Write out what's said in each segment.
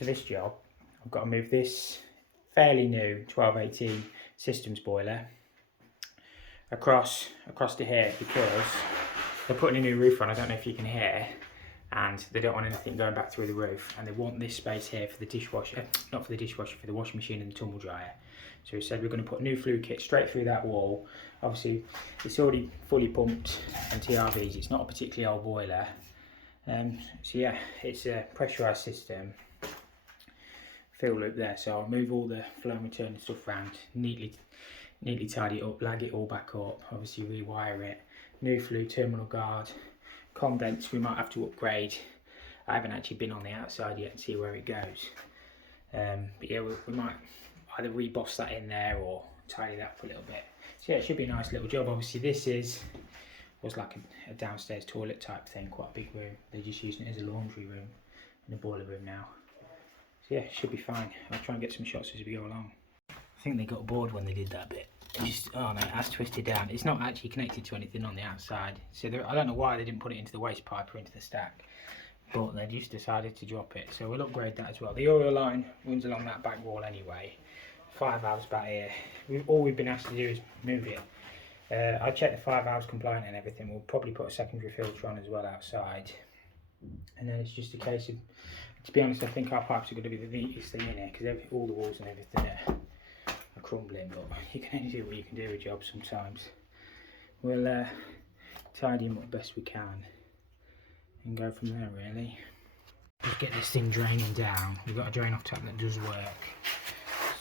for this job, I've got to move this fairly new 1218 systems boiler across to here because they're putting a new roof on. I don't know if you can hear, and they don't want anything going back through the roof, and they want this space here for the dishwasher, not for the dishwasher, for the washing machine and the tumble dryer. So we said we're going to put a new Flue kit straight through that wall. Obviously it's already fully pumped and TRVs, it's not a particularly old boiler. So yeah, it's a pressurised system, fill loop there, so I'll move all the flow and return and stuff around, neatly tidy it up, lag it all back up, obviously rewire it, new Flue terminal guard, condense we might have to upgrade. I haven't actually been on the outside yet and see where it goes, but yeah, we might either reboss that in there or tidy that up a little bit. So yeah, it should be a nice little job. Obviously this was like a downstairs toilet type thing, quite a big room. They're just using it as a laundry room and a boiler room now. So yeah, it should be fine. I'll try and get some shots as we go along. I think they got bored when they did that bit. Just, oh no, that's twisted down. It's not actually connected to anything on the outside. So I don't know why they didn't put it into the waste pipe or into the stack, but they just decided to drop it. So we'll upgrade that as well. The oil line runs along that back wall anyway. 5 valves back here. All we've been asked to do is move it. I checked the 5 valves compliant and everything. We'll probably put a secondary filter on as well outside. And then it's just a case of, to be honest, I think our pipes are going to be the neatest thing in here because all the walls and everything are crumbling, but you can only do what you can do with jobs sometimes. We'll tidy them up best we can and go from there really. Just get this thing draining down. We've got a drain off tap that does work,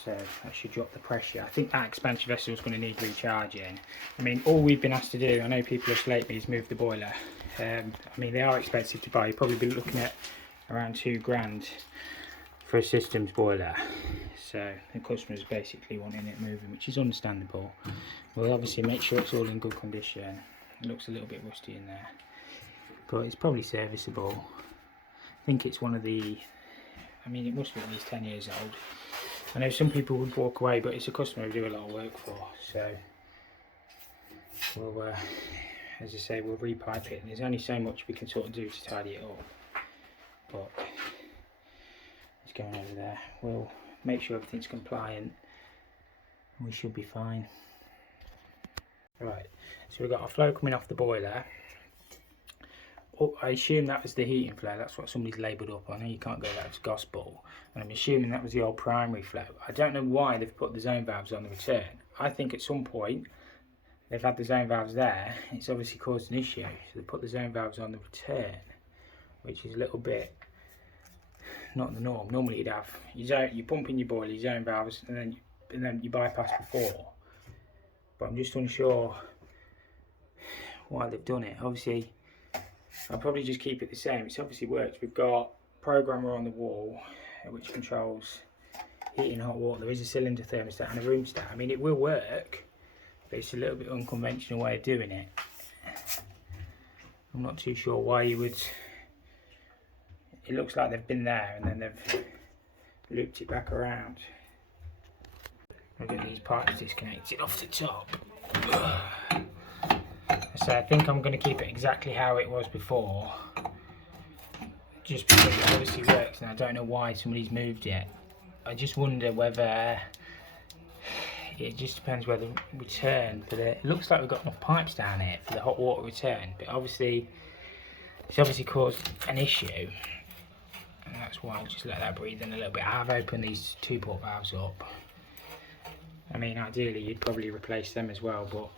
so that should drop the pressure. I think that expansion vessel is going to need recharging. I mean, all we've been asked to do, I know people have slated me, is move the boiler. I mean, they are expensive to buy. You'll probably be looking at around £2 for a systems boiler. So the customer's basically wanting it moving, which is understandable. We'll obviously make sure it's all in good condition. It looks a little bit rusty in there, but it's probably serviceable. I think it's one of the, I mean, it must be at least 10 years old. I know some people would walk away, but it's a customer we do a lot of work for, so we'll, as I say, we'll repipe it, and there's only so much we can sort of do to tidy it up. But it's going over there. We'll make sure everything's compliant, and we should be fine. Right, so we've got our flow coming off the boiler. Oh, I assume that was the heating flow. That's what somebody's labelled up. I know you can't go that as gospel, and I'm assuming that was the old primary flow. I don't know why they've put the zone valves on the return. I think at some point they've had the zone valves there. It's obviously caused an issue, so they put the zone valves on the return, which is a little bit not the norm. Normally you'd have you pump in your boiler, your zone valves, and then you bypass before. But I'm just unsure why they've done it. Obviously, I'll probably just keep it the same. It's obviously worked. We've got programmer on the wall which controls heating hot water. There is a cylinder thermostat and a room stat. I mean, it will work, but it's a little bit unconventional way of doing it. I'm not too sure why you would. It looks like they've been there and then they've looped it back around. I'll get these pipes disconnected off the top. So I think I'm going to keep it exactly how it was before, just because it obviously works, and I don't know why somebody's moved it. I just wonder whether, it just depends whether return for the, it looks like we've got enough pipes down here for the hot water return, but obviously it's obviously caused an issue, and that's why I'll just let that breathe in a little bit. I have opened these 2 port valves up. I mean, ideally you'd probably replace them as well, but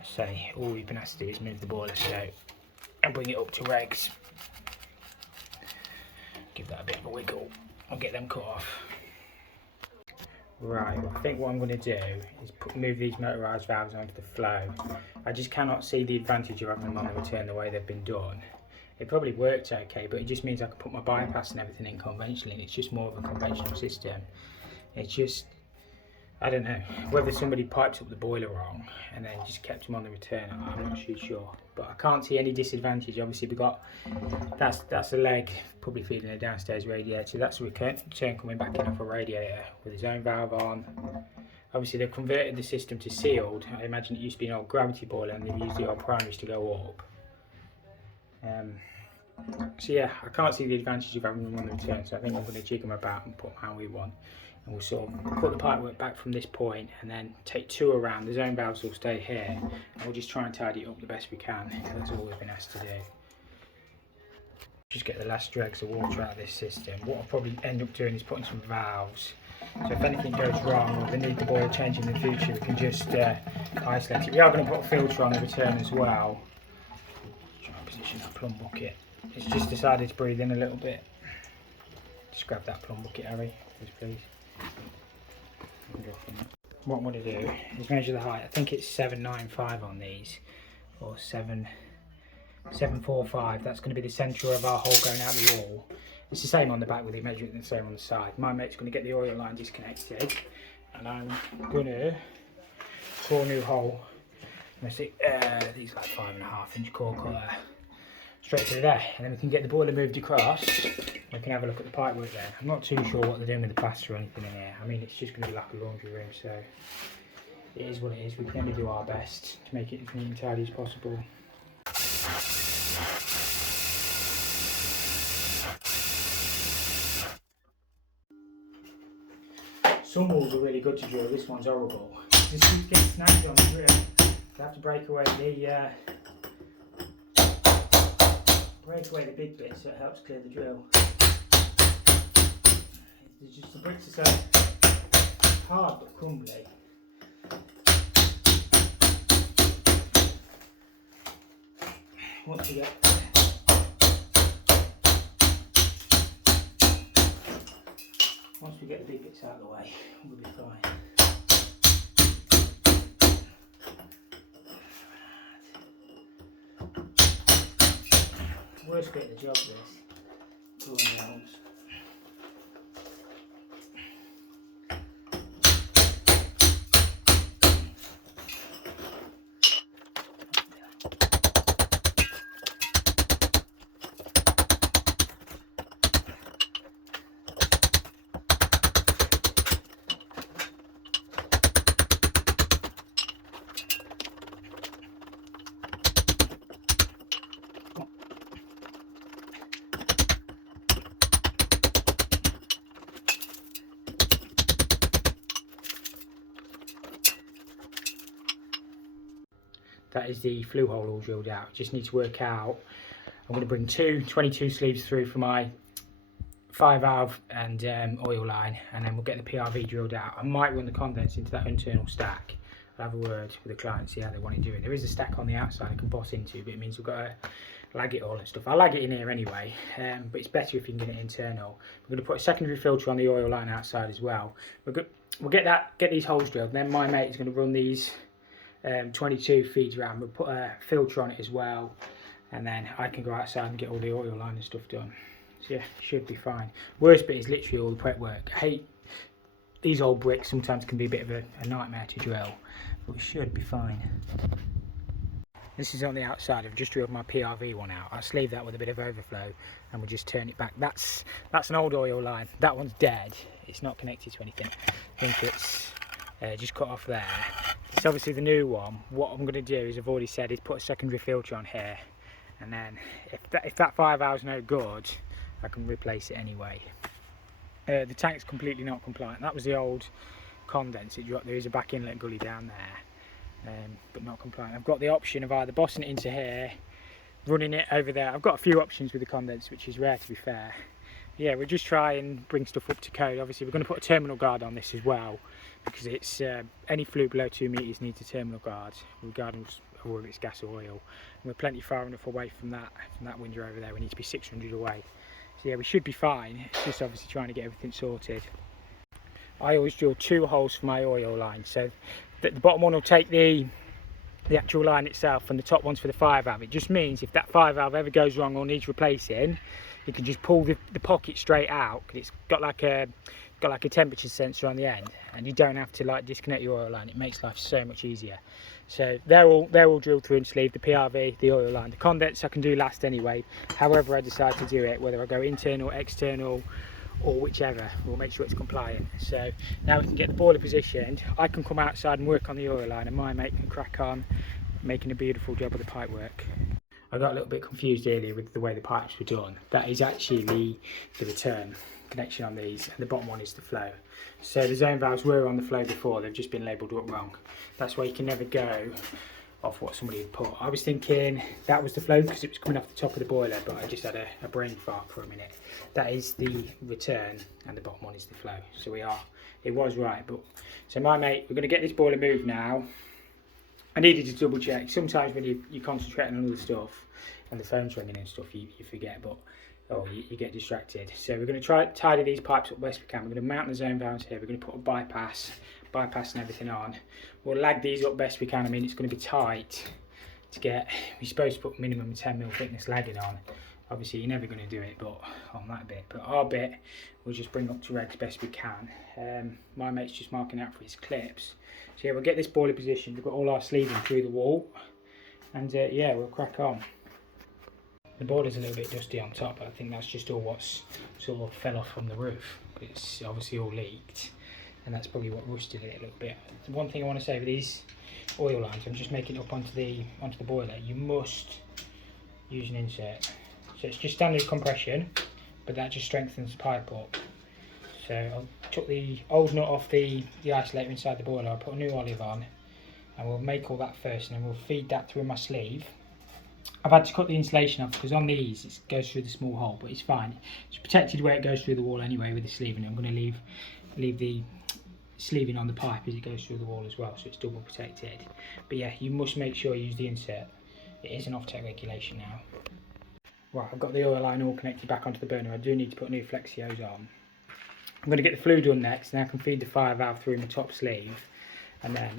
I say all we've been asked to do is move the boiler slope and bring it up to regs. Give that a bit of a wiggle. I'll get them cut off. Right, I think what I'm going to do is move these motorised valves onto the flow. I just cannot see the advantage of having them on the return the way they've been done. It probably worked okay, but it just means I can put my bypass and everything in conventionally, and it's just more of a conventional system. It's just, I don't know, whether somebody pipes up the boiler wrong and then just kept them on the return, I'm not too sure. But I can't see any disadvantage. Obviously we've got, that's a leg probably feeding a downstairs radiator. That's a return coming back in off a radiator with his own valve on. Obviously they've converted the system to sealed. I imagine it used to be an old gravity boiler and they've used the old primaries to go up. So yeah, I can't see the advantage of having them on the return, so I think I'm going to jig them about and put them how we want. And we'll sort of put the pipework back from this point and then take 2 around. The zone valves will stay here, and we'll just try and tidy it up the best we can. That's all we've been asked to do. Just get the last dregs of water out of this system. What I'll probably end up doing is putting some valves. So if anything goes wrong or they need the boil changing in the future, we can just isolate it. We are going to put a filter on the return as well. Try and position that plumb bucket. It's just decided to breathe in a little bit. Just grab that plumb bucket, Harry, please. What I'm going to do is measure the height. I think it's 795 on these, or 745. That's going to be the centre of our hole going out the wall. It's the same on the back with the measurement and the same on the side. My mate's going to get the oil line disconnected, and I'm going to core a new hole. And I see these like 5.5 inch core cutter straight through there, and then we can get the boiler moved across. We can have a look at the pipework there. I'm not too sure what they're doing with the plaster or anything in here. I mean, it's just going to be like a laundry room, so it is what it is. We can only do our best to make it as neat and tidy as possible. Some walls are really good to drill. This one's horrible. Just keeps getting snagged on the drill. I have to break away the big bits so it helps clear the drill. There's just the bricks are so hard but crumbly. Once we get the big bits out of the way, we'll be fine. Worst bit of the job, this. Pulling the arms. That is the flue hole all drilled out. Just need to work out. I'm going to bring 2 22 sleeves through for my 5 valve and oil line, and then we'll get the PRV drilled out. I might run the condense into that internal stack. I'll have a word with the client, see how they want it doing. There is a stack on the outside I can boss into, but it means we've got to lag it all and stuff. I'll lag it in here anyway, but it's better if you can get it internal. We're going to put a secondary filter on the oil line outside as well. We'll get these holes drilled. Then my mate is going to run these 22 feeds around. We'll put a filter on it as well, and then I can go outside and get all the oil line and stuff done. So yeah, should be fine. Worst bit is literally all the prep work. I hate these old bricks, sometimes can be a bit of a nightmare to drill, but we should be fine. This is on the outside. I've just drilled my PRV one out. I'll sleeve that with a bit of overflow and we'll just turn it back. That's an old oil line. That one's dead. It's not connected to anything. I think it's just cut off there. It's obviously the new one. What I'm going to do is, I've already said, is put a secondary filter on here, and then if that 5 hours no good, I can replace it anyway. The tank's completely not compliant. That was the old condense. There is a back inlet gully down there, but not compliant. I've got the option of either bossing it into here, running it over there. I've got a few options with the condense, which is rare to be fair. Yeah, we'll just try and bring stuff up to code. Obviously we're going to put a terminal guard on this as well, because it's any flue below 2 meters needs a terminal guard, regardless of whether it's gas or oil. And we're plenty far enough away from that window over there. We need to be 600 away. So yeah, we should be fine. It's just obviously trying to get everything sorted. I always drill 2 holes for my oil line, so the bottom one will take the actual line itself, and the top one's for the 5 valve. It just means if that 5 valve ever goes wrong or needs replacing, you can just pull the pocket straight out, because it's got like a temperature sensor on the end, and you don't have to like disconnect your oil line. It makes life so much easier. So they're all drilled through and sleeved, the PRV, the oil line. The condense I can do last anyway, however I decide to do it, whether I go internal, external, or whichever, we'll make sure it's compliant. So now we can get the boiler positioned. I can come outside and work on the oil line, and my mate can crack on making a beautiful job of the pipe work. I got a little bit confused earlier with the way the pipes were done. That is actually the return connection on these, and the bottom one is the flow. So the zone valves were on the flow before, they've just been labelled up wrong. That's why you can never go off what somebody had put. I was thinking that was the flow because it was coming off the top of the boiler, but I just had a brain fart for a minute. That is the return, and the bottom one is the flow. So it was right. But so my mate, we're going to get this boiler moved now. I needed to double check. Sometimes when you're concentrating on other stuff and the phone's ringing and stuff, you forget, but you get distracted. So we're going to try to tidy these pipes up best we can. We're going to mount the zone valves here. We're going to put a bypass and everything on. We'll lag these up best we can. I mean, it's going to be tight to get. We're supposed to put minimum 10mm thickness lagging on. Obviously, you're never going to do it, but on that bit. But our bit, we'll just bring up to regs best we can. My mate's just marking out for his clips. So yeah, we'll get this boiler positioned. We've got all our sleeving through the wall, and yeah, we'll crack on. The boiler's a little bit dusty on top, but I think that's just all what's sort of fell off from the roof. It's obviously all leaked, and that's probably what rusted it a little bit. The one thing I want to say with these oil lines, I'm just making it up onto the boiler. You must use an insert. So it's just standard compression, but that just strengthens the pipe up. So I took the old nut off the isolator inside the boiler, I put a new olive on, and we'll make all that first, and then we'll feed that through my sleeve. I've had to cut the insulation off because on these it goes through the small hole, but it's fine. It's protected where it goes through the wall anyway with the sleeving. I'm going to leave the sleeving on the pipe as it goes through the wall as well, so it's double protected. But yeah, you must make sure you use the insert. It is an off-tech regulation now. Right, I've got the oil line all connected back onto the burner. I do need to put new Flexios on. I'm going to get the flue done next, and I can feed the fire valve through my top sleeve, and then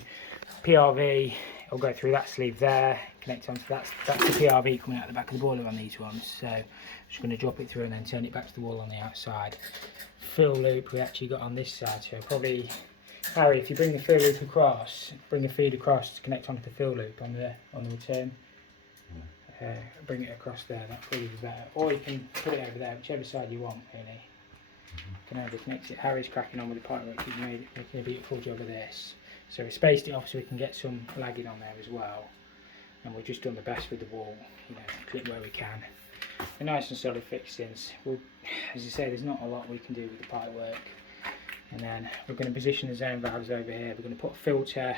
PRV will go through that sleeve there, connect onto that's the PRV coming out the back of the boiler on these ones. So I'm just going to drop it through and then turn it back to the wall on the outside. Fill loop we actually got on this side, so probably Harry, if you bring the fill loop across, bring the feed across to connect onto the fill loop on the return. Bring it across there, that probably be better. Or you can put it over there, whichever side you want really. Can either connect it. Harry's cracking on with the pipework, he's making a beautiful job of this. So we spaced it off so we can get some lagging on there as well. And we've just done the best with the wall, clip where we can. They're nice and solid fixings. As I say, there's not a lot we can do with the pipework. And then we're going to position the zone valves over here. We're going to put a filter.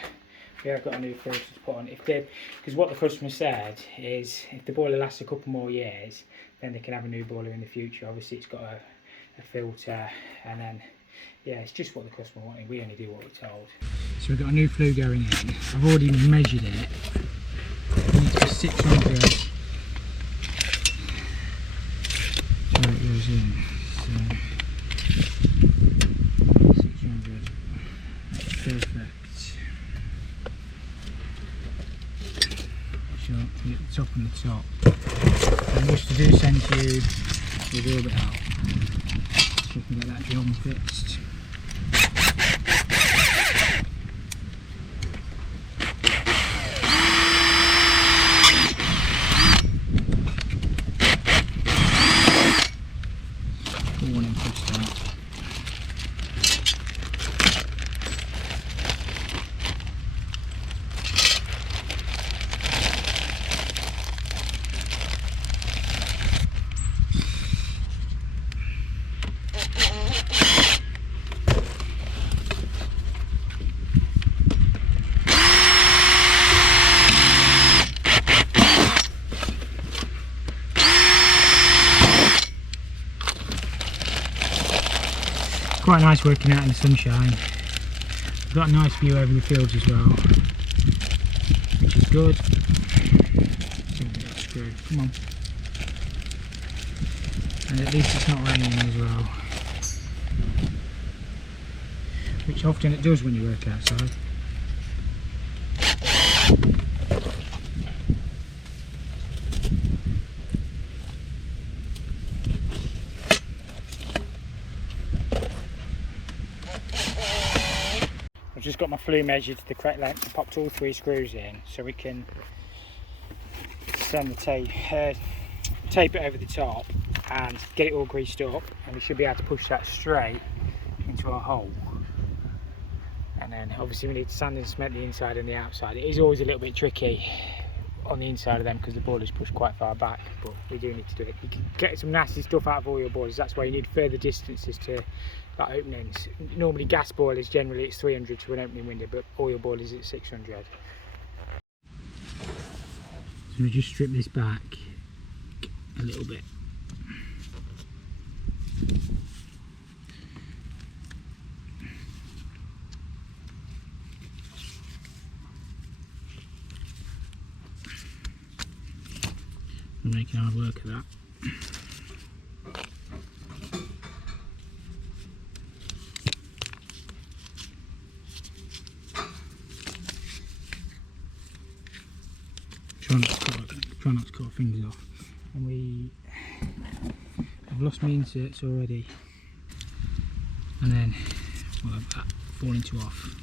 We have got a new filter to put on. Because what the customer said is, if the boiler lasts a couple more years, then they can have a new boiler in the future. Obviously, it's got a filter, and then yeah, it's just what the customer wanted. We only do what we're told. So we've got a new flue going in. I've already measured it. It needs to be 600. So it goes in. So 600. That's perfect. Sure, get the top and the top. And just to do centrifuge, we'll rub it out. So we can get that drum fixed. One in twist out. Quite nice working out in the sunshine. We've got a nice view over the fields as well, which is good. Screw. Come on. And at least it's not raining as well, which often it does when you work outside. I've just got my flue measured to the correct length and popped all 3 screws in, so we can send the tape it over the top and get it all greased up, and we should be able to push that straight into our hole. And then obviously we need to sand and cement the inside and the outside. It is always a little bit tricky on the inside of them because the boiler's pushed quite far back, but we do need to do it. You can get some nasty stuff out of oil boilers, that's why you need further distances to like openings. Normally gas boilers, generally it's 300 to an opening window, but oil boilers it's 600. So we just strip this back a little bit. We're making hard work of that. Try not to cut our fingers off. And I've lost my inserts already. And then we'll have that falling to off.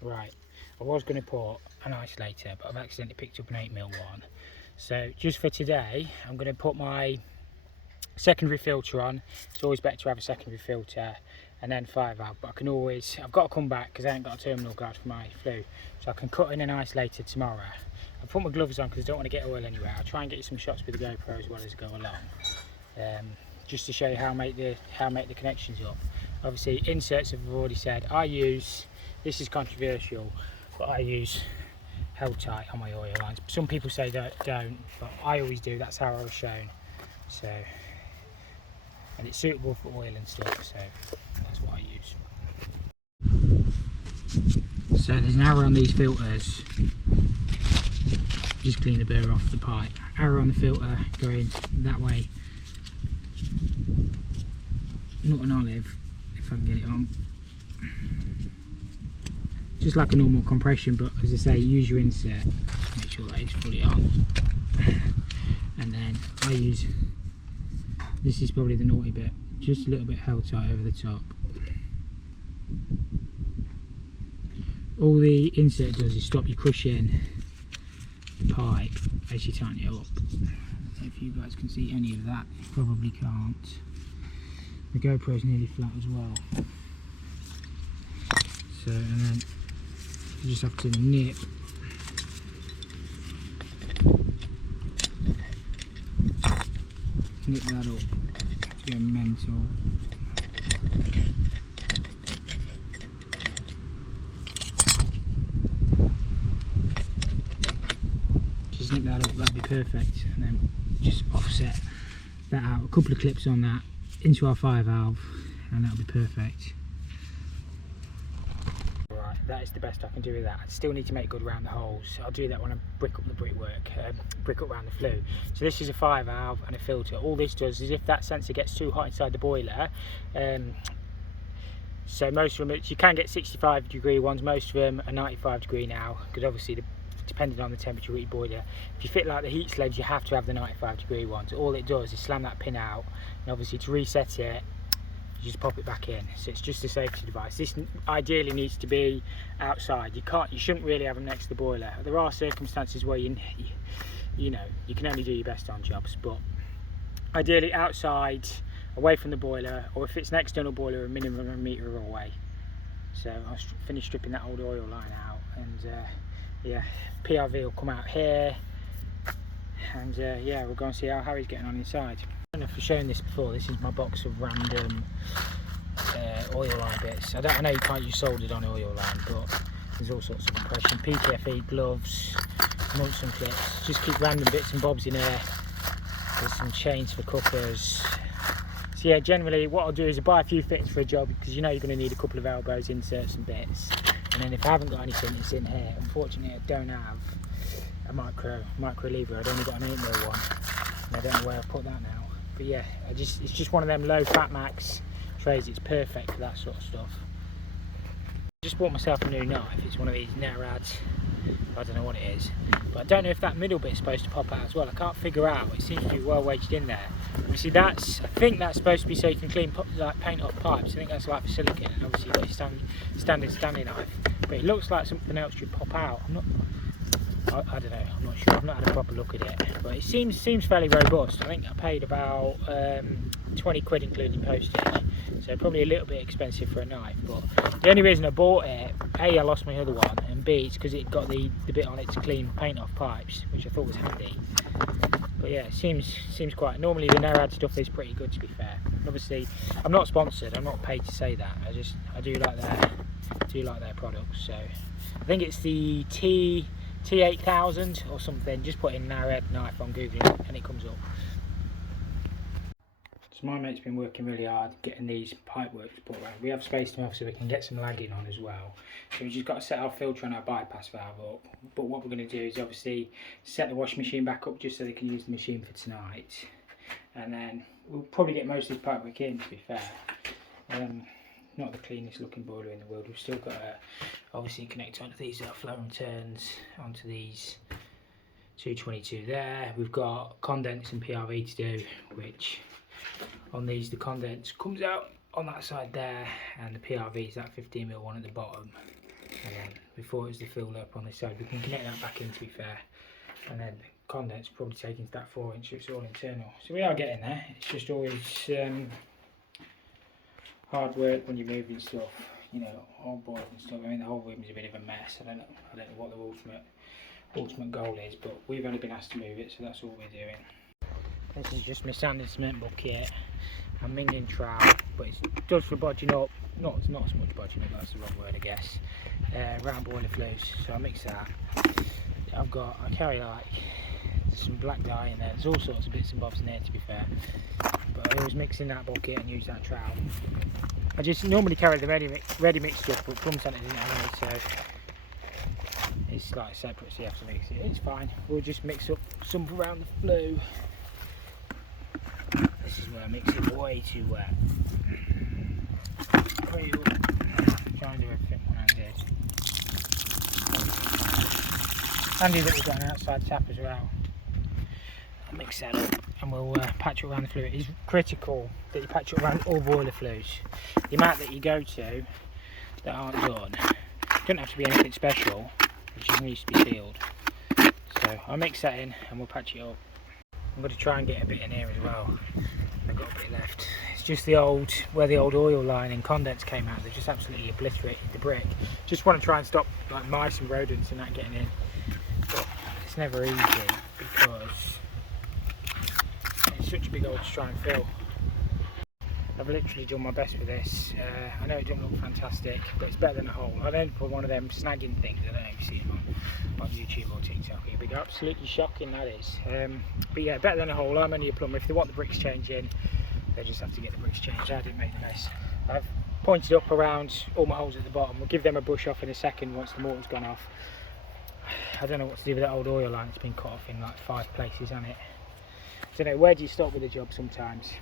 Right, I was going to put an isolator, but I've accidentally picked up an 8mm one. So just for today, I'm going to put my secondary filter on. It's always better to have a secondary filter, and then 5 out. But I've got to come back because I ain't got a terminal guard for my Flue, so I can cut in an isolator tomorrow. I'll put my gloves on because I don't want to get oil anywhere. I'll try and get you some shots with the GoPro as well as I go along, just to show you how I make the connections up. Obviously, inserts, I've already said. This is controversial, but I use held tight on my oil lines. Some people say don't, but I always do. That's how I was shown. So, and it's suitable for oil and stuff, so that's what I use. So there's an arrow on these filters. Just clean the burr off the pipe. Arrow on the filter going that way. Not an olive, if I can get it on. Just like a normal compression, but as I say, use your insert. Make sure that it's fully on. And then I use, this is probably the naughty bit, just a little bit held tight over the top. All the insert does is stop you crushing the pipe as you tighten it up. I don't know if you guys can see any of that, you probably can't. The GoPro is nearly flat as well. So, and then you just have to nip that up. It's going mental. Just nip that up, that'd be perfect. And then just offset that out. A couple of clips on that into our 5 valve, and that'll be perfect. Right, that is the best I can do with that. I still need to make good around the holes. I'll do that when I brick up the brickwork, brick up around the Flue. So this is a 5 valve and a filter. All this does is if that sensor gets too hot inside the boiler, so most of them, you can get 65-degree ones, most of them are 95-degree now, because obviously depending on the temperature of your boiler. If you fit like the heat sledge, you have to have the 95-degree ones. All it does is slam that pin out, and obviously to reset it, you just pop it back in. So it's just a safety device. This ideally needs to be outside. You shouldn't really have them next to the boiler. There are circumstances where you know, you can only do your best on jobs, but ideally outside, away from the boiler, or if it's an external boiler, a minimum of a metre away. So I'll finish stripping that old oil line out, and yeah, PRV will come out here, and yeah, we'll go and see how Harry's getting on inside. I don't know if I've shown this before. This is my box of random oil line bits. I know you can't use soldered on oil line, but there's all sorts of compression, PTFE, gloves, Munson clips. Just keep random bits and bobs in there. There's some chains for cookers. So yeah, generally what I'll do is I buy a few fittings for a job, because you know you're going to need a couple of elbows, inserts and bits. And then if I haven't got anything, it's in here. Unfortunately, I don't have a micro lever. I've only got an 8mm one, and I don't know where I've put that now. But yeah, it's just one of them low fat max trays. It's perfect for that sort of stuff. I just bought myself a new knife. It's one of these Nerads. I don't know what it is, but I don't know if that middle bit is supposed to pop out as well. I can't figure out. It seems to be well wedged in there. Obviously, I think that's supposed to be so you can clean, like paint up pipes. I think that's like for silicone. And obviously, you've got your standard Stanley knife, but it looks like something else should pop out. I don't know. I'm not sure. I've not had a proper look at it, but it seems fairly robust. I think I paid about 20 quid including postage, so probably a little bit expensive for a knife. But the only reason I bought it, A, I lost my other one, and and B, it's because it got the bit on it to clean paint off pipes, which I thought was handy. But yeah, it seems quite. Normally the NORAD stuff is pretty good, to be fair. Obviously, I'm not sponsored. I'm not paid to say that. I do like their products. So I think it's the T8000 or something. Just put in NORAD knife on Google and it comes up. So my mate's been working really hard getting these pipeworks put around. We have space enough so we can get some lagging on as well. So we've just got to set our filter and our bypass valve up. But what we're going to do is obviously set the washing machine back up just so they can use the machine for tonight. And then we'll probably get most of this pipework in, to be fair. Not the cleanest looking boiler in the world. We've still got to obviously connect onto these flow returns, onto these 222 there. We've got condense and PRV to do, which on these the condense comes out on that side there, and the PRV is that 15mm one at the bottom. And then before it's the fill up on this side, we can connect that back in, to be fair. And then the condense probably taking to that 4-inch, so it's all internal. So we are getting there. It's just always hard work when you're moving stuff, you know, old boilers and stuff. I mean, the whole room is a bit of a mess. I don't know what the ultimate goal is, but we've only been asked to move it, so that's all we're doing. This is just my sand and cement bucket and minging trowel, but it's good for bodging up. Not so much bodging up, that's the wrong word, I guess. Round boiler flues, so I mix that. I carry like some black dye in there. There's all sorts of bits and bobs in there, to be fair. But I always mix in that bucket and use that trowel. I just normally carry the ready mix stuff, but Plum Centre didn't have any, so it's like separate, so you have to mix it. It's fine. We'll just mix up some around the flue. This is where I mix it way too wet. Try and do everything one-handed. Handy that we've got an outside tap as well. I'll mix that up and we'll patch it around the flue. It is critical that you patch it around all boiler flues. The amount that you go to that aren't done, it doesn't have to be anything special, it just needs to be sealed. So I'll mix that in and we'll patch it up. I'm going to try and get a bit in here as well. I've got a bit left. It's just where the old oil line and condense came out. They just absolutely obliterated the brick. Just want to try and stop like mice and rodents and that getting in. But it's never easy because it's such a big hole to try and fill. I've literally done my best with this. I know it doesn't look fantastic, but it's better than a hole. I've ended up with one of them snagging things. I don't know if you see them on YouTube or TikTok. It'd be absolutely shocking, that is. But yeah, better than a hole. I'm only a plumber. If they want the bricks changing, they just have to get the bricks changed. I didn't make the mess. I've pointed up around all my holes at the bottom. We'll give them a brush off in a second once the mortar's gone off. I don't know what to do with that old oil line. It's been cut off in like 5 places, hasn't it? So no, where do you stop with a job sometimes?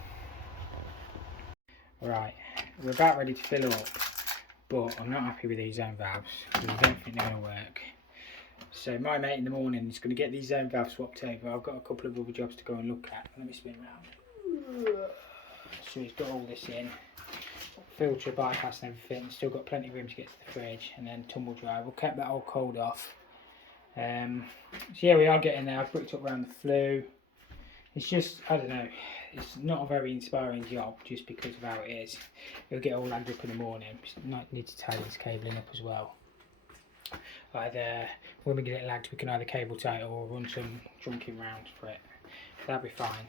Right, we're about ready to fill up, but I'm not happy with these zone valves because I don't think they're going to work. So my mate in the morning is going to get these zone valves swapped over. I've got a couple of other jobs to go and look at. Let me spin around. So he's got all this in, filter, bypass and everything. Still got plenty of room to get to the fridge, and then tumble dry. We'll keep that all cold off. So yeah, we are getting there. I've bricked up around the flue. It's just, I don't know, it's not a very inspiring job just because of how it is. It'll get all lagged up in the morning. Need to tie this cabling up as well. Either when we get it lagged, we can either cable tie it or run some trunking round for it. That'll be fine.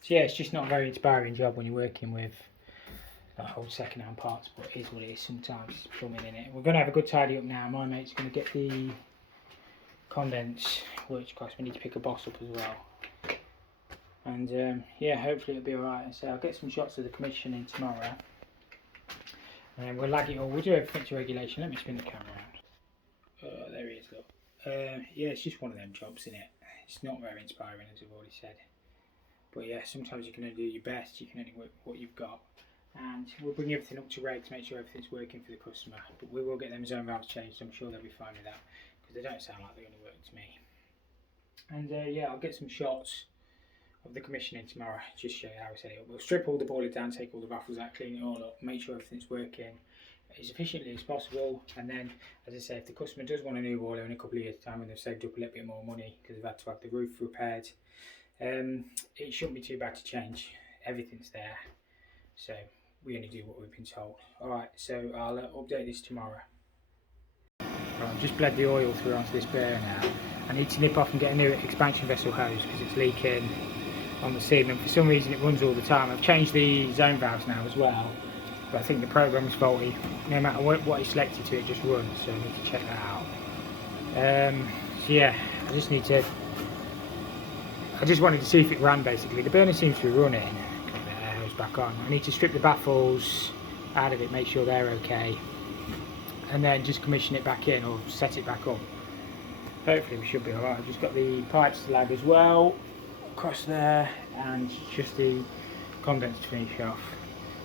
So yeah, it's just not a very inspiring job when you're working with that old second-hand parts, but it is what it is sometimes. It's plumbing in it. We're going to have a good tidy up now. My mate's going to get the condense, which of course we need to pick a boss up as well. And yeah, hopefully it'll be alright. So I'll get some shots of the commissioning tomorrow. And then we'll lag it all. We'll do everything to regulation. Let me spin the camera around. There he is, look. Yeah, it's just one of them jobs, isn't it? It's not very inspiring, as I've already said. But yeah, sometimes you can only do your best. You can only work with what you've got. And we'll bring everything up to reg to make sure everything's working for the customer. But we will get them zone valves changed. I'm sure they'll be fine with that, because they don't sound like they're going to work to me. And yeah, I'll get some shots of the commissioning tomorrow, just show you how we set it up. We'll strip all the boiler down, take all the baffles out, clean it all up, make sure everything's working as efficiently as possible. And then, as I say, if the customer does want a new boiler in a couple of years' time and they've saved up a little bit more money because they've had to have the roof repaired, it shouldn't be too bad to change. Everything's there, so we only do what we've been told. Alright, so I'll update this tomorrow. Right, I've just bled the oil through onto this burner now. I need to nip off and get a new expansion vessel hose because it's leaking on the seal, and for some reason it runs all the time. I've changed the zone valves now as well, but I think the program is faulty. No matter what it's selected to, it just runs, so I need to check that out. So yeah, I just wanted to see if it ran basically. The burner seems to be running. Click the air hose back on. I need to strip the baffles out of it, make sure they're okay, and then just commission it back in or set it back up. Hopefully we should be alright. I've just got the pipes to lag as well across there, and just the condenser to finish off.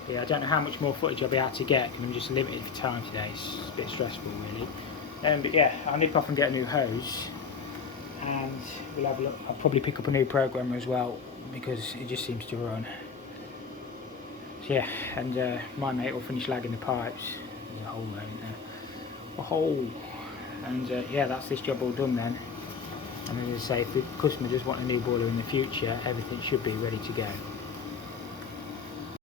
Yeah, I don't know how much more footage I'll be able to get because I'm just limited for time today. It's a bit stressful really. But yeah, I'll nip off and get a new hose, and we'll have a look. I'll probably pick up a new programmer as well because it just seems to run. So yeah, and my mate will finish lagging the pipes. There's a hole there, isn't there? A hole. And yeah, that's this job all done then. And as I say, if the customer does want a new boiler in the future, everything should be ready to go.